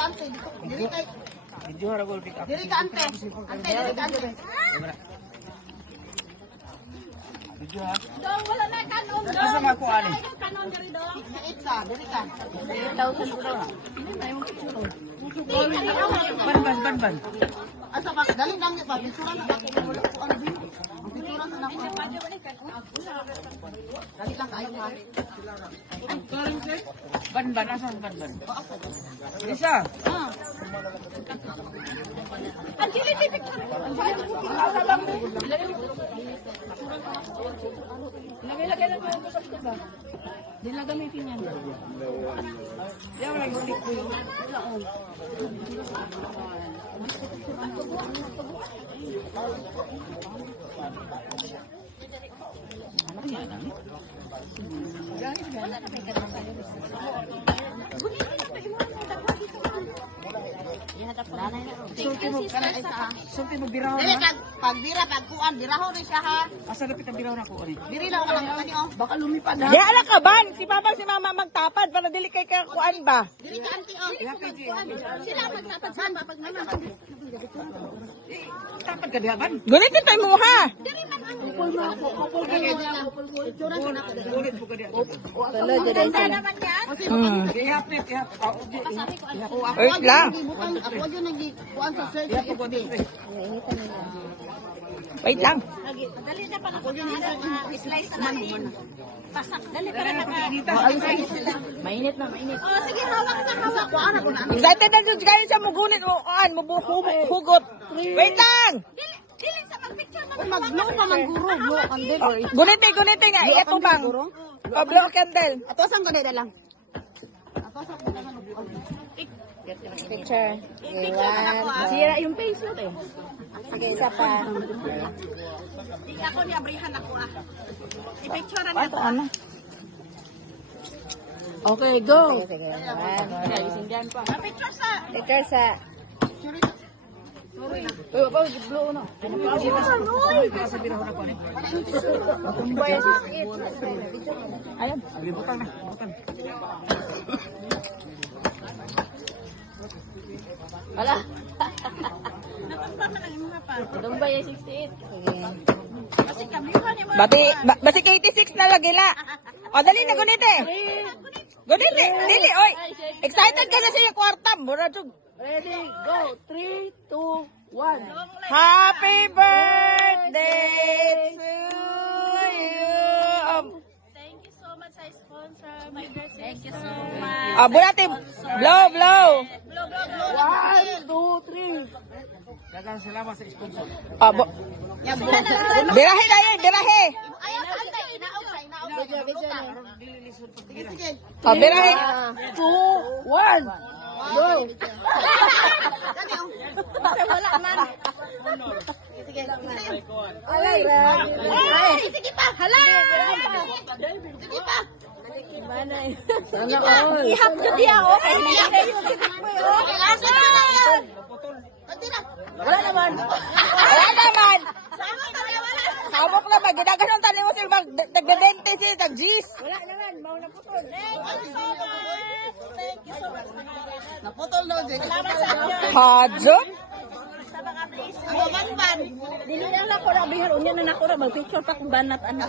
ka ante. Dili kay. Video ra gol pick up. Dili ka ante. Ante, dili ka ante. Video ha. Dong, wala na kanon. Asa man ko ani? Kanon diri dong. Sait ka, dili ka. 8,000 ko daw na. Ban. Asa ba dali lang ni pa picture na ako wala ko ano din. Ang picture na ako. Dali lang kayo ha. Ban asan ban. Isa. Ang dili di picture. Lagay lang ko sa ba? Di na gamitin yan. Diyan lang stick ko. Ano yan? Sulti mo biraw Dili na. pag bira pag kuan biraho rin siya ha. Asa lapit ang biraw na ko ani? Diri lang ka lang kani oh. Baka lumipad na. Di ala ka ban, si papa si mama magtapad para dili kay kakuan ba. Dili ka anti oh. Sila magtapad sa pag nana. Tapad ka diha ban. Gunitin tayo mo ha. Ulit po ka diha. naman yan. Ihap. Wait lang. Butang ako yun nagi kuan sa search. Wait lang. Dali na pa na slice na natin. Pasak. Dali pa na Mainit na. Oh, sige, hawak na. Kuan ako na. Excited na jud kayo sa mugunit mo kuan mo hugot. Wait lang. Dili sa mag-picture na. Mag-blow pa man guro, blow candle. Gunitin nga ito bang. O blow candle. Ato sang ko na lang. Picture. Sira yung face mo eh. Sige, isa pa. Ako ni abrihan ako ah. I-picture na Pato ano? Okay, go. Sige. Picture sa. Picture sa. Blow na. Sa biraw na ko ani. Ayun. Sige butang na. Butang. Wala. Natumba man ang mga pa. Dumbay 68. Kasi kabihan ni mo. Basi 86 na lagi la. O dali na gunite. Gunite. Dili oy. Excited ka na sa iyong kwarta. Mura jud. Ready, go. 3, 2, 1. Happy birthday to you. Thank you so much sa sponsor. My birthday. Thank you so much. Bulati. Blow. Blow. 1, 2, 3. Daghang salamat sa sponsor. Birahe na yun. Birahe. Ayaw sa antay. Inaog sa inaog. Sige, sige. Birahe. 2, 1. Go. Kasi wala man. Sige, sige. Ay, sige pa. Hala. Sige pa. Sana all. Ihap ko diya oh. Kaya niya kayo. Asa na lang yan. Wala naman. Wala naman. Sama ka na wala. Hawak naman. Ginaganon tali mo sila. Nagdadente siya. Nag-G's. Thank you so much. Thank you so much. Naputol daw, Jay. Salamat sa inyo. Hadjot. Sa mga place. Ang banban. Dili na lang ko na bihar unya na nako ra mag-picture pa kung banat ano.